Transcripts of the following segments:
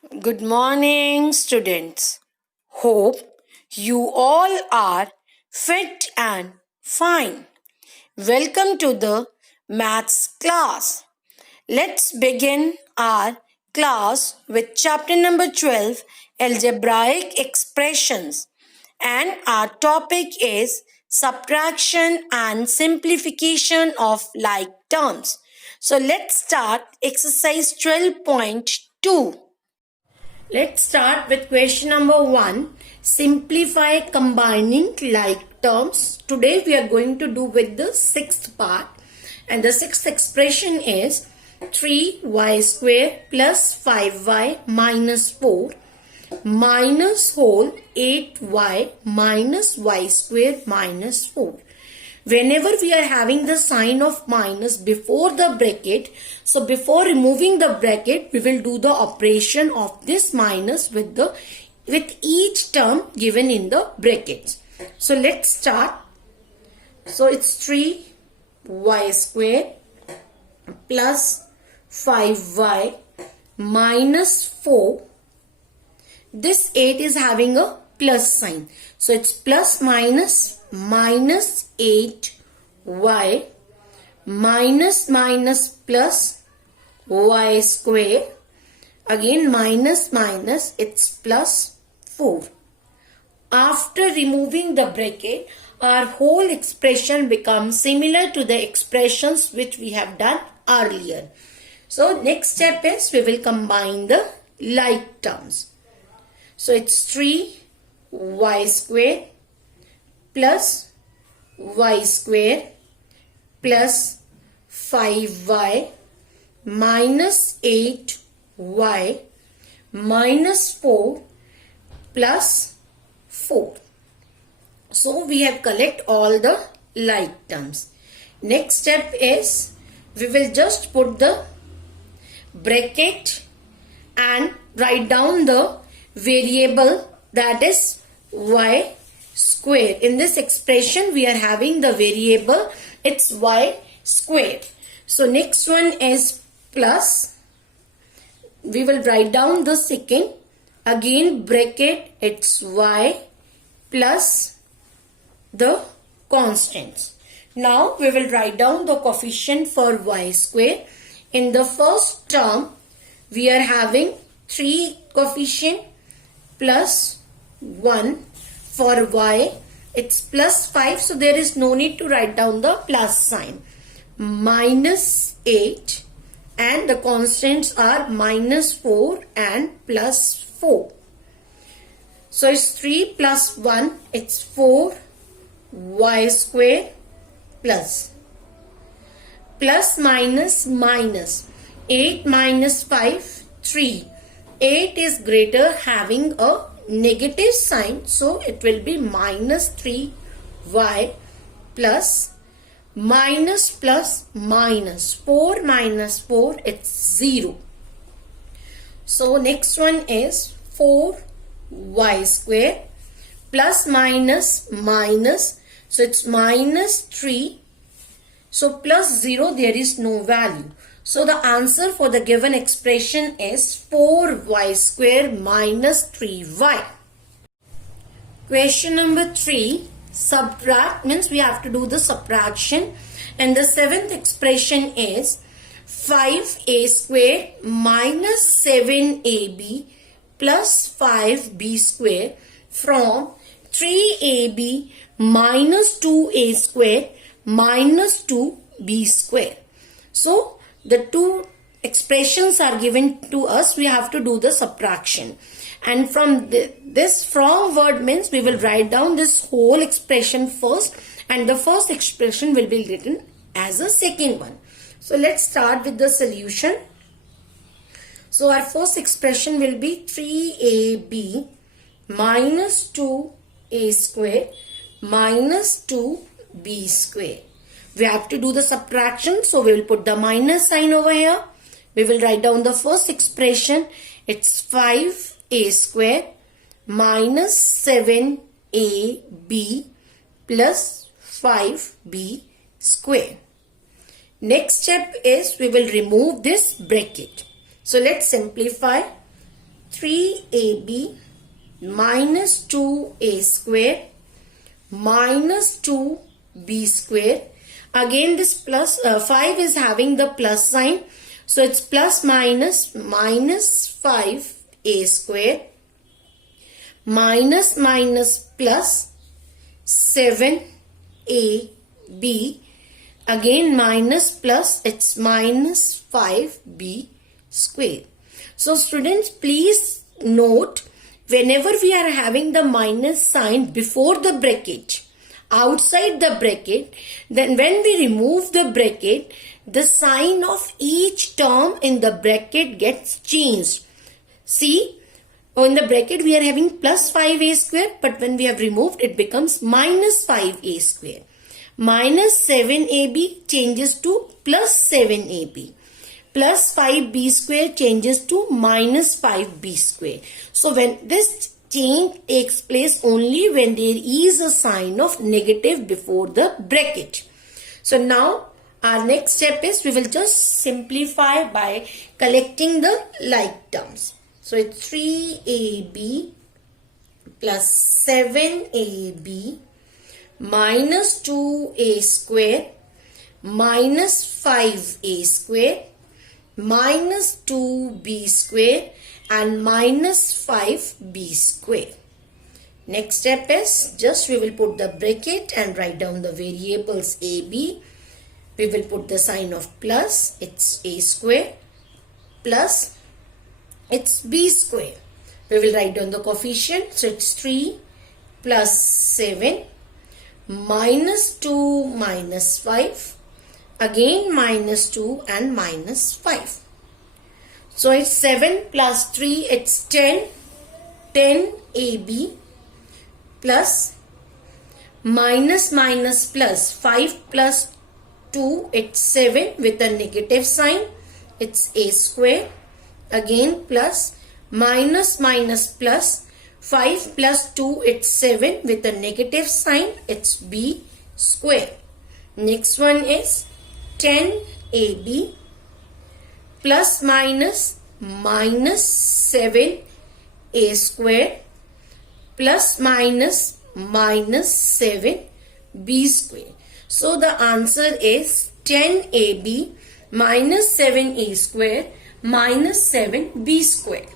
Good morning, students. Hope you all are fit and fine. Welcome to the maths class. Let's begin our class with chapter number 12, algebraic expressions. And our topic is subtraction and simplification of like terms. So let's start exercise 12.2. Let's start with question number 1. Simplify combining like terms. Today we are going to do with the sixth part. And the sixth expression is 3y square plus 5y minus 4 minus whole 8y minus y square minus 4. Whenever we are having the sign of minus before the bracket, so before removing the bracket, we will do the operation of this minus with each term given in the brackets. So let's start. So it's 3y square plus 5y minus 4. This 8 is having a plus sign. So it's plus minus 8y minus plus y square. Again minus it's plus 4. After removing the bracket, our whole expression becomes similar to the expressions which we have done earlier. So next step is we will combine the like terms. So it's 3y square plus y square plus 5y minus 8y minus 4 plus 4. So we have collect all the like terms. Next step is we will just put the bracket and write down the variable, that is y square. In this expression we are having the variable, it's y square. So next one is plus. We will write down the second. Again bracket, it's y plus the constants. Now we will write down the coefficient for y square. In the first term we are having 3 coefficient plus 1. For y it's plus 5, so there is no need to write down the plus sign. Minus 8 and the constants are minus 4 and plus 4. So it's 3 plus 1, it's 4 y square plus minus 8 minus 5 3. 8 is greater having a negative sign, so it will be minus 3y plus minus 4 minus 4, it's 0. So next one is 4y square plus minus, so it's minus 3. So plus 0, there is no value. So the answer for the given expression is 4y square minus 3y. Question number 3. Subtract means we have to do the subtraction. And the seventh expression is 5a square minus 7ab plus 5b square from 3ab minus 2a square minus 2b square. So the two expressions are given to us, we have to do the subtraction. And from this from word means we will write down this whole expression first, and the first expression will be written as a second one. So let's start with the solution. So our first expression will be 3ab minus 2a square minus 2b square. We have to do the subtraction, so we will put the minus sign over here. We will write down the first expression. It's 5a square minus 7ab plus 5b square. Next step is we will remove this bracket. So let's simplify. 3ab minus 2a square minus 2b square. Again this plus 5 is having the plus sign, so it's plus minus 5a square minus plus 7ab, again minus plus, it's minus 5b square. So students, please note, whenever we are having the minus sign before the bracket, outside the bracket, then when we remove the bracket, the sign of each term in the bracket gets changed. See, in the bracket we are having plus 5a square, but when we have removed, it becomes minus 5a square. Minus 7ab changes to plus 7ab. Plus 5b square changes to minus 5b square. So when this change takes place only when there is a sign of negative before the bracket. So now our next step is we will just simplify by collecting the like terms. So it's 3ab plus 7ab minus 2a square minus 5a square minus 2b square and minus 5b square. Next step is just we will put the bracket and write down the variables ab. We will put the sign of plus, it's a square, plus it's b square. We will write down the coefficient, so it's 3 plus 7 minus 2 minus 5, again minus 2 and minus 5. So it's 7 plus 3, it's 10, 10ab plus minus plus 5 plus 2, it's 7 with a negative sign, it's a square, again plus minus plus 5 plus 2, it's 7 with a negative sign, it's b square. Next one is 10ab plus minus 7a square plus minus 7b square. So the answer is 10ab minus 7a square minus 7b square.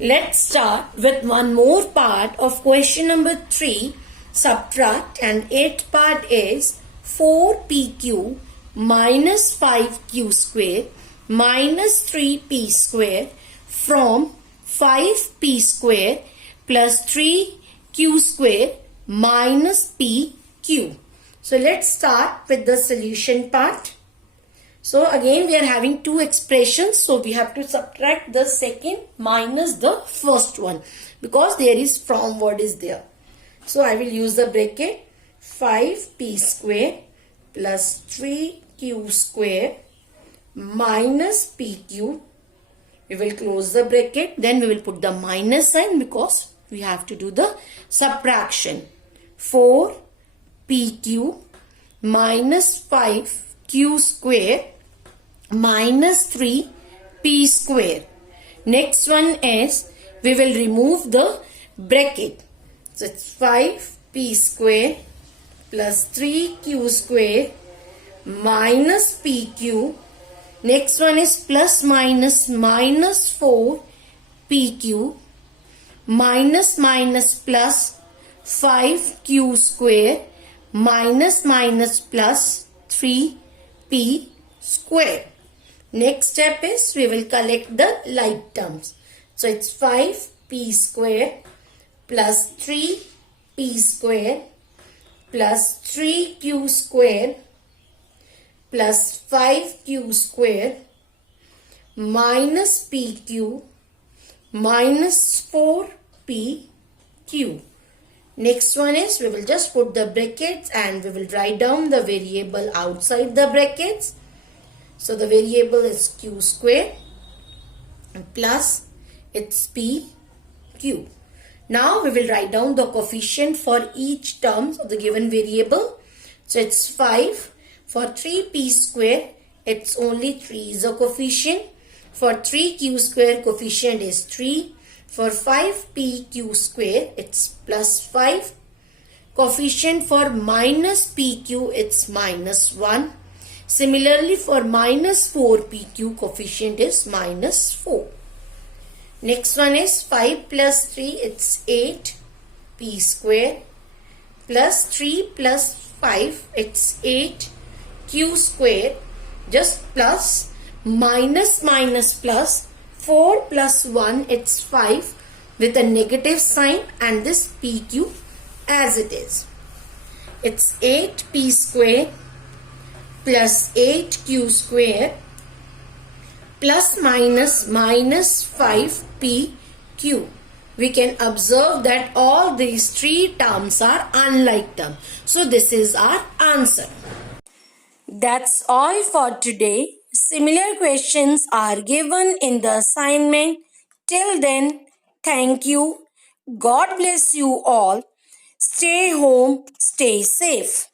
Let's start with one more part of question number 3, subtract, and 8th part is 4pq minus 5q square minus 3p square from 5p square plus 3q square minus pq. So let's start with the solution part. So again we are having two expressions, so we have to subtract the second minus the first one because there is from word is there. So I will use the bracket 5p square plus 3q square minus pq. We will close the bracket, then we will put the minus sign because we have to do the subtraction. 4pq minus 5q square minus 3p square. Next one is we will remove the bracket. So it's 5p square plus 3q square minus pq. Next one is plus minus 4pq minus plus 5q square minus plus 3p square. Next step is we will collect the like terms. So it's 5p square plus 3p square plus 3q square plus 5q square minus pq minus 4pq. Next one is we will just put the brackets and we will write down the variable outside the brackets. So the variable is q square plus it's pq. Now we will write down the coefficient for each term of the given variable. So it's 5. For 3p square, it's only 3 is a coefficient. For 3q square, coefficient is 3. For 5pq square, it's plus 5. Coefficient for minus pq, it's minus 1. Similarly, for minus 4pq, coefficient is minus 4. Next one is 5 plus 3, it's 8 p square, plus 3 plus 5, it's 8 q square, just plus, minus minus plus, 4 plus 1, it's 5 with a negative sign, and this pq as it is. It's 8p square plus 8q square plus minus minus 5pq. We can observe that all these three terms are unlike terms. So this is our answer. That's all for today. Similar questions are given in the assignment. Till then, thank you. God bless you all. Stay home, stay safe.